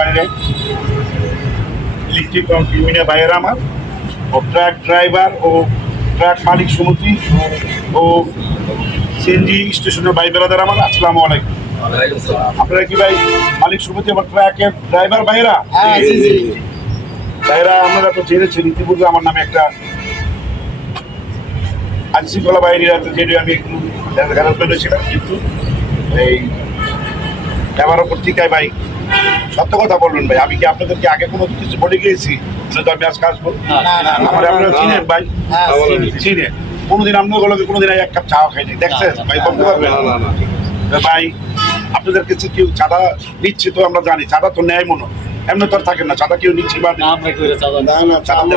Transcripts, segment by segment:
বাইরে ইলেকট্রিক ইউনিয়নের বাইরে আমার। ও ট্রাক ড্রাইভার ও ট্রাক মালিক সমিতি ও সিএনজি স্টেশনের ভাই বেড়াদার আমার। আসসালামু আলাইকুম। আপনারা কি ভাই মালিক সমিতি আমার ট্রাকের ড্রাইভার ভাইরা হ্যাঁ, জি, জি। ভাইরা আপনারা তো জেনেছেন ইতিপূর্বে আমার নামে একটা আইনশৃঙ্খলা বাহিনীর হাতে জেনে আমি একটু খারাপ পেয়েছিলাম কিন্তু এই ক্যামেরা পত্রিকায় ভাই? সত্য কথা বলবেন ভাই আমি কি আপনাদেরকে আগে কোনো কিছু বলে গিয়েছি? তো আমি আজকে আসব। আমার আপনারা চিনেন ভাই। চিনে চিনি। চিনেন। কোনোদিন গুলোকে কোনোদিন এক কাপ চা খাইনি। দেখছেন? ভাই বলতে পারবেন ভাই আপনাদের কাছে কেউ চাঁদা নিচ্ছে তো আমরা জানি চাঁদা তো নেয় মনে হয়। এমনি তো আর থাকেন না চাঁদা কেউ নিচ্ছে বা না আমরা না, না, চাঁদা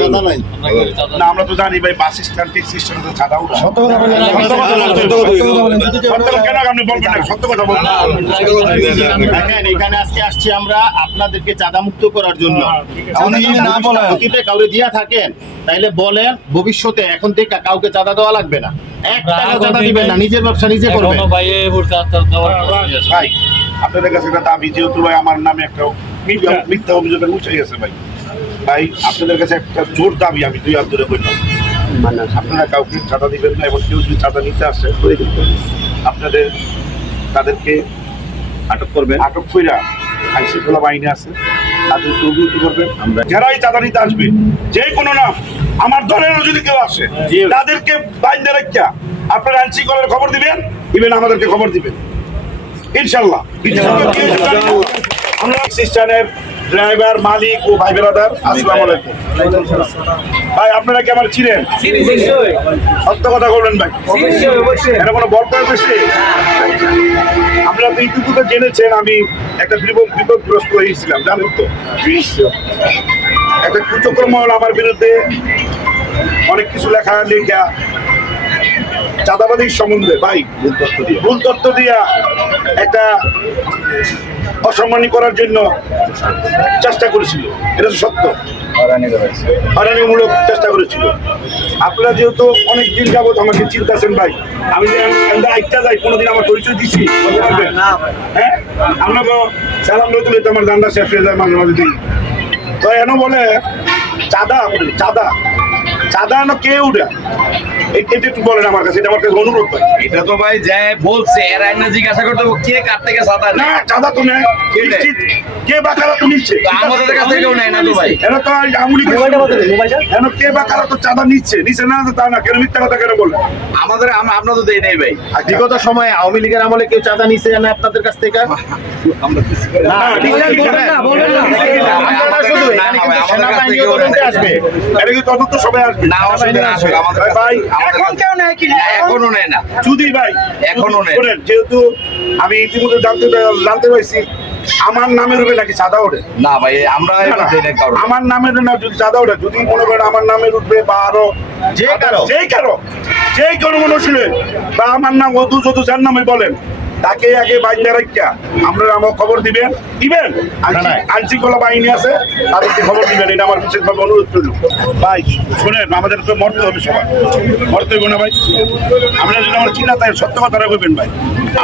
চাঁদা নাই। আমরা করে চাঁদা না আমরা তো জানি ভাই বাস স্ট্যান্ড ট্যাক্সি স্ট্যান্ড তো চাঁদা উঠা সত্য কথা বলেন, সত্য কথা বলেন, কেন আপনি বলবেন না? সত্য কথা বলবেন দেখেন এখানে আজকে আসছি আমরা আপনাদেরকে চাঁদা মুক্ত করার জন্য। যদি না বলেন। অতীতে কাউরে দিয়া থাকেন তাইলে বলেন ভবিষ্যতে এখন থেকে কাউকে চাঁদা দেওয়া লাগবে না। এক টাকা চাঁদা দিবেন না নিজের ব্যবসা নিজে করবেন। ভাই আপনাদের কাছে একটা দাবি যেহেতু ভাই আমার নামে একটা মিথ্যা- মিথ্যা। অভিযোগ উঠে গেছে ভাই। ভাই আপনাদের কাছে একটা জোর দাবি আমি দুই হাত ধরে বললাম। আপনারা কাউকে চাঁদা দিবেন না এবং কেউ যদি চাঁদা নিতে আসে আপনাদের তাদেরকে আটক করবেন। আটক কইরা আইন শৃঙ্খলা বাহিনী আছে তাদেরকে অভিযুক্ত করবেন। যারাই চাঁদা নিতে আসবে যে কোনো নাম আমার দলেরও যদি কেউ আসে। তাদেরকে বাইন্দা রেখা আপনারা আইন শৃঙ্খলার খবর দিবেন ইভেন আমাদেরকে খবর দিবেন। ইনশাল্লাহ। আমরা সিস্টানের ড্রাইভার মালিক ও ভাই বেরাদার আসসালামু আলাইকুম। ভাই আপনারা কি আমার চিনেন? সত্য কথা বলবেন ভাই। এটা কোনো প্রয়োগ হয়েছে আপনারা তো ইতিপূর্বে জেনেছেন আমি একটা বিপদ বিপদগ্রস্ত হয়েছিলাম জানেন তো? একটা কুচক্রমহল আমার বিরুদ্ধে অনেক কিছু লেখা লেখা। চাঁদাবাদীর সম্বন্ধে ভাই। ভুল তথ্য দিয়া একটা অসম্মানী করার জন্য চেষ্টা করেছিল। এটা তো সত্য। হয়রানিমূলক চেষ্টা করেছিল। আপনারা যেহেতু অনেক দিন যাবত আমাকে চিন্তাছেন ভাই আমি যে আমরা আইটা যাই কোনোদিন আমার পরিচয় দিছি? হ্যাঁ? আমরা তো সালাম লইতে তো আমার দান্ডা শেষ হয়ে যায় মাঝে মাঝে। দিই তো এন বলে চাঁদা চাঁদা। চাঁদা না। কে উঠে এটা একটু বলেন আমার কাছে এটা আমার কাছে অনুরোধ ভাই। এটা তো ভাই যে বলছে এর আইনে জিজ্ঞাসা করতে কে কার থেকে সাদা না নেয় তো নেয় নিশ্চিত। কে বা কারা তো নিচ্ছে আমাদের কাছ থেকেও নেয় না তো ভাই। এরা তো আমুলি কেন কে বা কারা তো চাঁদা নিচ্ছে নিচ্ছে না তা না কেন মিথ্যা কথা কেন বললেন? আমাদের আমরা তো দেই নাই ভাই। বিগত সময়ে আওয়ামী লীগের আমলে কেউ চাঁদা নিচ্ছে জানে আপনাদের কাছ থেকে? আমরা না, তদন্ত সবাই আসবে। না অসুবিধা আসলে আমাদের কাছে- ভাই, আমাদের কাছে- না, এখনও নেয় না। চুদি ভাই এখনও নেই। শোনেন, যেহেতু আমি ইতিমধ্যে জানতে জানতে পারছি আমার নামের উপরে নাকি সাদা ওঠে? না ভাই আমরা আমার নামের না যদি সাদা ওঠে যদি মনে করেন আমার নামের উঠবে বা আরও যে কারও। যেই কারও যেই কোনো মনে ছিল বা আমার নাম অদু যদু যার নামে বলেন তাকে আগে বাইন্দা রাখিয়া আপনারা আমার খবর দিবেন দিবেন আইন শৃঙ্খলা বাহিনী আছে তাদেরকে খবর দিবেন এটা আমার বিশেষভাবে অনুরোধ করল ভাই শোনেন আমাদের তো মরতে হবে সবাই মরতে হবে না ভাই আপনারা যদি আমার চিন্তা তাই সত্য কথা রাখবেন ভাই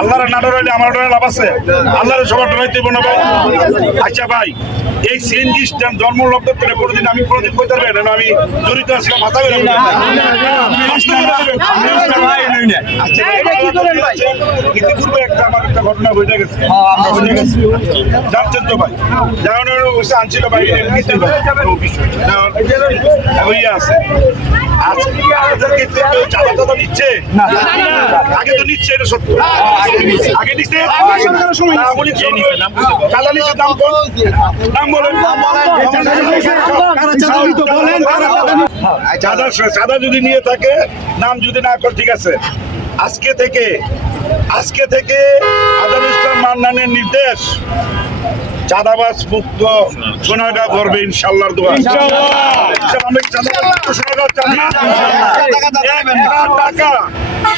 আল্লাহর না ডরাইলে আমার ডরে লাভ আছে আল্লাহর সবার ডরাইতে হবে না ভাই আচ্ছা ভাই এই সিএনজি স্ট্যান্ড জন্ম লগ্ন করে কোনোদিন আমি কোনোদিন বলতে পারবেন না আমি জড়িত আছিলাম মাথা বেরো আচ্ছা এটা কি করেন ভাই ইতিপূর্বে একটা আমার একটা ঘটনা ঘটে গেছে। ঘটে গেছে। জানছেন তো ভাই? যেমন ওইসে আনছিল ভাই নিতে আছে। আজকে আপনাদেরকে তো কেউ চাঁদা আগে তো নিচ্ছে এটা সত্য। আগে নিচ্ছে? না, উনি খেয়ে নিছে, নাম বলতে পারব। চাঁদা নিচ্ছে দাম দাম বলেন। চাঁদা চাঁদা যদি নিয়ে থাকে নাম যদি না করে ঠিক আছে। আজকে থেকে আজকে থেকে আদাল ইসলাম মান্নানের নির্দেশ। চাঁদাবাজ মুক্ত সোনাগা করবে ইনশাল্লাহর দোয়া।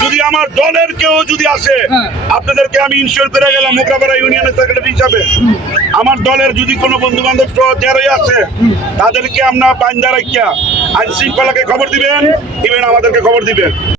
যদি আমার দলের কেউ যদি আসে আপনাদেরকে আমি ইনশিওর করে গেলাম মোকাবেলা ইউনিয়নের সেক্রেটারি হিসাবে। আমার দলের যদি কোনো বন্ধু বান্ধব যারাই আছে তাদেরকে আমরা বান্দা রাখিয়া আইন শৃঙ্খলাকে খবর দিবেন ইভেন আমাদেরকে খবর দিবেন।